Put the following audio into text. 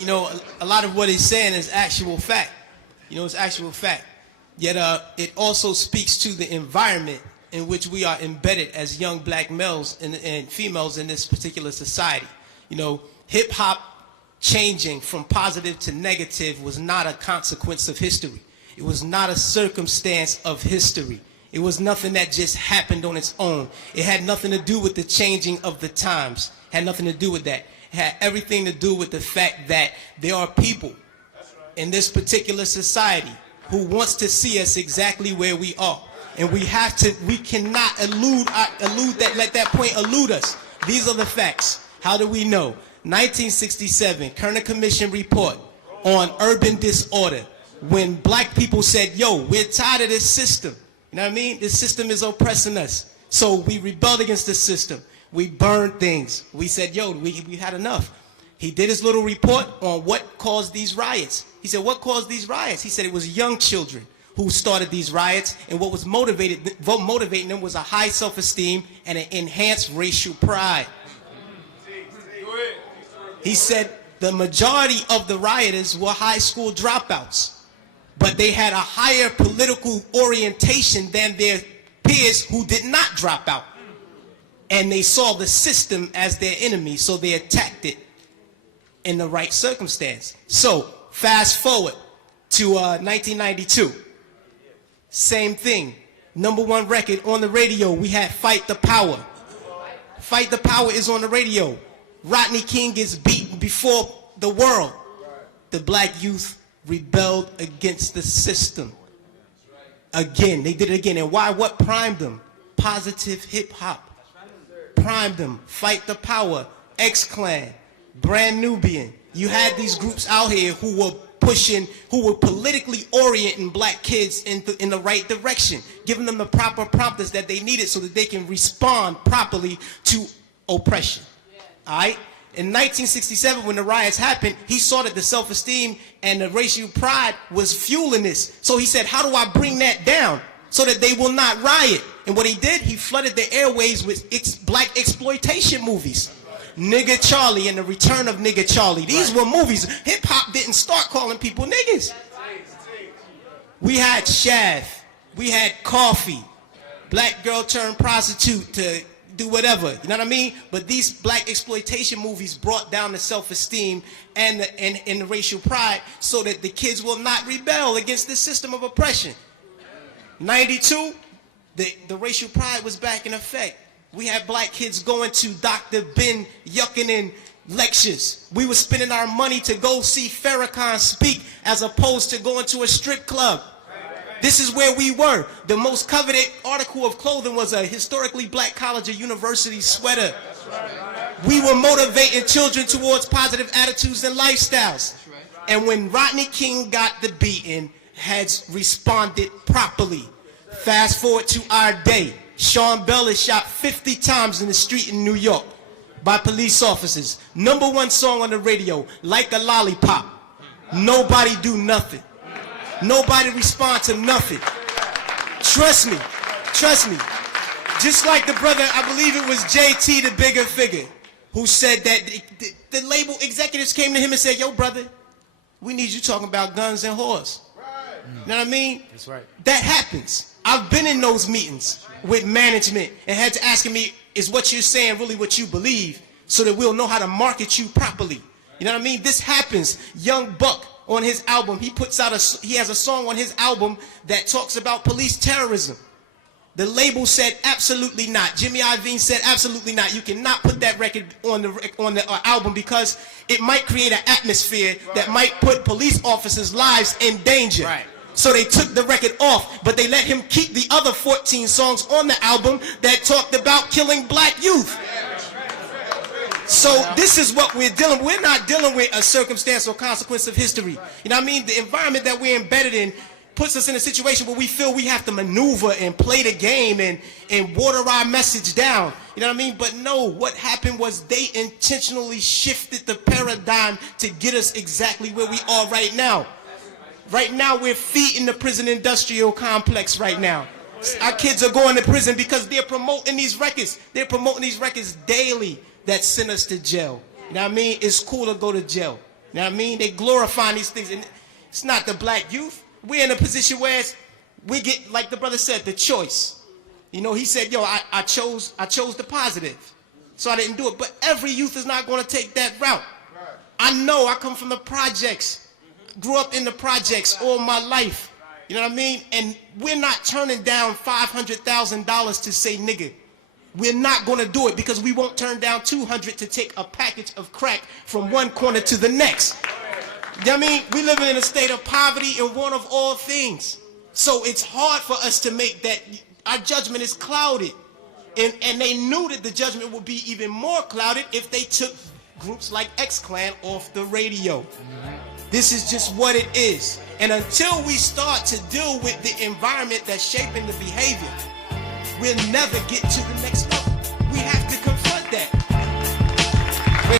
you know, a lot of what he's saying is actual fact. You know, it's actual fact. Yet it also speaks to the environment in which we are embedded as young black males and females in this particular society. You know, hip hop changing from positive to negative was not a consequence of history. It was not a circumstance of history. It was nothing that just happened on its own. It had nothing to do with the changing of the times. It had nothing to do with that. It had everything to do with the fact that there are people in this particular society who wants to see us exactly where we are. And we cannot let that point elude us. These are the facts. How do we know? 1967, Kerner Commission report on urban disorder. When black people said, yo, we're tired of this system. You know what I mean? This system is oppressing us. So we rebelled against the system. We burned things. We said, yo, we had enough. He did his little report on what caused these riots. He said, what caused these riots? He said it was young children who started these riots, and what was motivating them was a high self-esteem and an enhanced racial pride. He said the majority of the rioters were high school dropouts, but they had a higher political orientation than their peers who did not drop out. And they saw the system as their enemy, so they attacked it in the right circumstance. So, fast forward to 1992. Same thing. #1 record on the radio, we had Fight the Power. Fight the Power is on the radio. Rodney King gets beaten before the world. The black youth rebelled against the system. Again, they did it again. And why? What primed them? Positive hip hop. Primed them. Fight the Power, X-Clan, Brand Nubian. You had these groups out here who were pushing, who were politically orienting black kids in the right direction, giving them the proper prompters that they needed so that they can respond properly to oppression. All right? In 1967, when the riots happened, he saw that the self-esteem and the racial pride was fueling this. So he said, how do I bring that down so that they will not riot? And what he did, he flooded the airways with black exploitation movies. Nigga Charlie and the Return of Nigga Charlie. These were movies. Hip-hop didn't start calling people niggas. We had Shaft. We had Coffee. Black girl turned prostitute to do whatever. You know what I mean? But these black exploitation movies brought down the self-esteem and the racial pride so that the kids will not rebel against this system of oppression. 92, the racial pride was back in effect. We had black kids going to Dr. Ben Yuckinen lectures. We were spending our money to go see Farrakhan speak as opposed to going to a strip club. This is where we were. The most coveted article of clothing was a historically black college or university sweater. We were motivating children towards positive attitudes and lifestyles. And when Rodney King got the beating, heads responded properly. Fast forward to our day. Sean Bell is shot 50 times in the street in New York by police officers. #1 song on the radio, Like a Lollipop. Nobody do nothing. Nobody respond to nothing. Trust me. Just like the brother, I believe it was JT, the bigger figure, who said that the label executives came to him and said, yo, brother, we need you talking about guns and whores. You know what I mean? That's right. That happens. I've been in those meetings with management and had to ask me, is what you're saying really what you believe, so that we'll know how to market you properly? You know what I mean? This happens. Young Buck on his album, he has a song on his album that talks about police terrorism. The label said absolutely not. Jimmy Iovine said absolutely not. You cannot put that record on the album because it might create an atmosphere that might put police officers' lives in danger. Right. So they took the record off, but they let him keep the other 14 songs on the album that talked about killing black youth. So this is what we're dealing with. We're not dealing with a circumstance or consequence of history. You know what I mean? The environment that we're embedded in puts us in a situation where we feel we have to maneuver and play the game and water our message down. You know what I mean? But no, what happened was they intentionally shifted the paradigm to get us exactly where we are right now. Right now, we're feeding the prison industrial complex right now. Our kids are going to prison because they're promoting these records. They're promoting these records daily that send us to jail. You know what I mean? It's cool to go to jail. You know what I mean? They glorifying these things. And it's not the black youth. We're in a position where we get, like the brother said, the choice. You know, he said, yo, I chose the positive. So I didn't do it. But every youth is not going to take that route. I know I come from the projects. Grew up in the projects all my life. You know what I mean? And we're not turning down $500,000 to say nigga. We're not going to do it because we won't turn down $200 to take a package of crack from one corner to the next. You know what I mean? We live in a state of poverty and want of all things. So it's hard for us to make that. Our judgment is clouded. And they knew that the judgment would be even more clouded if they took groups like X-Clan off the radio. This is just what it is. And until we start to deal with the environment that's shaping the behavior, we'll never get to the next level.